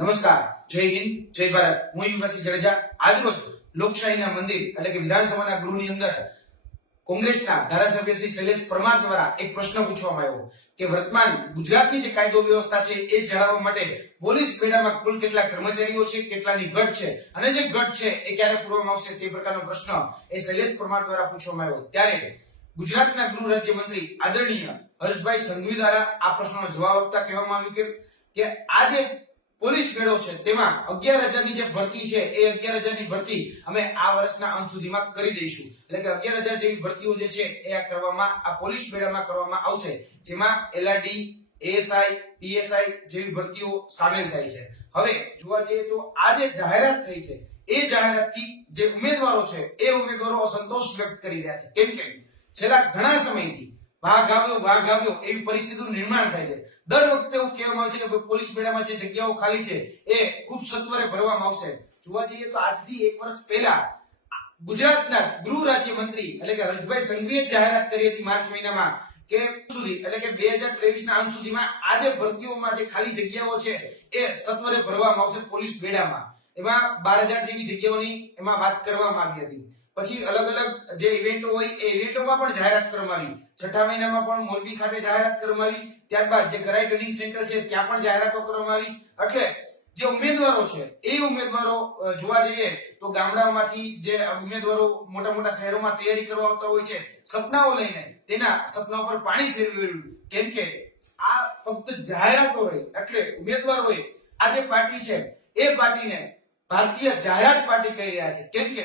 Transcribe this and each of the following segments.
નમસ્કાર, જય હિન્દ, જય ભારત. હું યુવરાજસિંહ જાડેજા. આજરોજ લોકશાહીના મંદિર એટલે કે વિધાનસભાના ગૃહની અંદર કોંગ્રેસના ધારાસભ્ય શ્રી શૈલેષ પરમાર દ્વારા એક પ્રશ્ન પૂછવામાં આવ્યો કે વર્તમાન ગુજરાતની જે કાયદો વ્યવસ્થા છે એ જાળવવા માટે પોલીસ બેડામાં કુલ કેટલા કર્મચારીઓ છે, કેટલાની ઘટ છે અને જે ઘટ છે એ ક્યારે પૂરવામાં આવશે તે પ્રકારનો પ્રશ્ન એ શૈલેષ પરમાર દ્વારા પૂછવામાં આવ્યો. ત્યારે ગુજરાતના ગૃહ રાજ્યમંત્રી આદરણીય હર્ષભાઈ સંઘવી દ્વારા આ પ્રશ્નનો જવાબ આપતા કહેવામાં આવ્યું કે આ જે પોલીસ બેડો છે તેમાં 11,000 ની જે ભરતી છે એ 11,000 ની ભરતી અમે આ વર્ષના અંત સુધીમાં કરી દઈશું. એટલે કે 11,000 જેવી ભરતીઓ જે છે એ આ પોલીસ બેડામાં કરવામાં આવશે, જેમાં એલઆરડી, એએસઆઈ, પીએસઆઈ જેવી ભરતીઓ સામેલ થાય છે. હવે જોવા જઈએ તો આ જે જાહેરાત થઈ છે એ જાહેરાતથી જે ઉમેદવારો છે એ ઉમેદવારો અસંતોષ વ્યક્ત કરી રહ્યા છે. કેમ કે છેલ્લા ઘણા સમયથી વાઘ આવ્યો એવી પરિસ્થિતિનું નિર્માણ થાય છે. દર વખતે એવું કહેવામાં આવે છે કે પોલીસ બેડામાં જે જગ્યાઓ ખાલી છે એ ખૂબ સત્વરે ભરવામાં આવશે. જોવા જઈએ તો આજથી 1 વર્ષ પહેલા ગુજરાતના ગૃહ રાજ્યમંત્રી એટલે કે હર્ષભાઈ સંઘવીએ જાહેરાત કરી હતી માર્ચ મહિનામાં કે સુધી એટલે કે 2023 ના અંત સુધીમાં આ જે ભરતીઓમાં જે ખાલી જગ્યાઓ છે એ સત્વરે ભરવામાં આવશે પોલીસ બેડામાં. એમાં 12,000 જેવી જગ્યાઓની એમાં વાત કરવામાં આવી હતી. પછી અલગ અલગ જે ઇવેન્ટો હોય એ ઇવેન્ટોમાં પણ જાહેરાત કરવામાં આવી. છઠ્ઠા મહિનામાં પણ મોરબી ખાતે જાહેરાત કરવામાં આવી. ત્યારબાદ જે કરાઈ ટ્રેનિંગ સેન્ટર છે ત્યાં પણ જાહેરાતો કરવામાં આવી. એટલે જે ઉમેદવારો છે એ ઉમેદવારો જોવા જઈએ તો ગામડાઓમાંથી જે ઉમેદવારો મોટા મોટા શહેરોમાં તૈયારી કરવા આવતા હોય છે સપનાઓ લઈને, તેના સપના પર પાણી ફેરવ્યું. કેમ કે આ ફક્ત જાહેરાતો હોય એટલે ઉમેદવારોએ આ જે પાર્ટી છે એ પાર્ટીને ભારતીય જાહેરાત પાર્ટી કહી રહ્યા છે. કેમ કે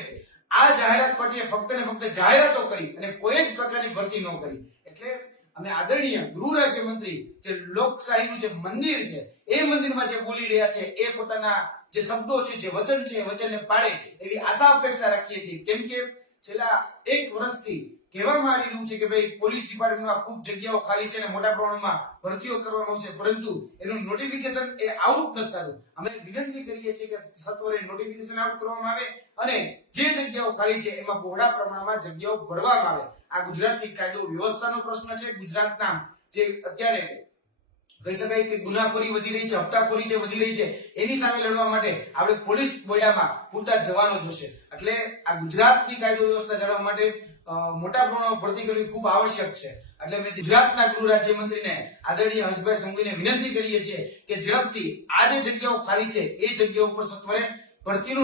આ જાહેરાત પાર્ટીએ ફક્ત ને ફક્ત જાહેરાતો કરી અને કોઈ જ પ્રકારની ભરતી ન કરી. એટલે અમે આદરણીય ગૃહ રાજ્યમંત્રી જે લોકશાહીનું જે મંદિર છે એ મંદિરમાં જે બોલી રહ્યા છે એ પોતાના જે શબ્દો છે, જે વચન છે, વચનને પાળે એવી આશા અપેક્ષા રાખીએ છીએ. કેમ કે છેલ્લા 1 વર્ષથી કહેવામાં આવી રહ્યું છે કે ભાઈ પોલીસ ડિપાર્ટમેન્ટમાં ખૂબ જગ્યાઓ ખાલી છે અને મોટા પ્રમાણમાં ભરતીઓ કરવામાં આવશે, પરંતુ એનું નોટિફિકેશન એ આઉટ નથી થતું. અમે વિનંતી કરીએ છીએ કે સત્વરે નોટિફિકેશન આઉટ કરવામાં આવે અને જે જગ્યાઓ ખાલી છે એમાં બહોળા પ્રમાણમાં જગ્યાઓ ભરવામાં આવે. આ ગુજરાતની કાયદો વ્યવસ્થાનો પ્રશ્ન છે. ગુજરાતના જે અત્યારે કહી શકાય કે ગુનાખોરી વધી રહી છે, હપ્તાખોરી જે વધી રહી છે એની સામે લડવા માટે આપણે પોલીસ બેડામાં પૂરતા જવાનો જોશે. એટલે આ ગુજરાતની કાયદો વ્યવસ્થા જાળવવા માટે મોટા પ્રમાણમાં ભરતી કરવી ખૂબ આવશ્યક છે. એટલે અમે ગુજરાતના ગૃહ રાજ્યમંત્રીને આદરણીય હર્ષભાઈ સંઘવીને વિનંતી કરીએ છીએ કે ઝડપથી આ જે જગ્યાઓ ખાલી છે એ જગ્યાઓ પર સત્વરે ભરતીનું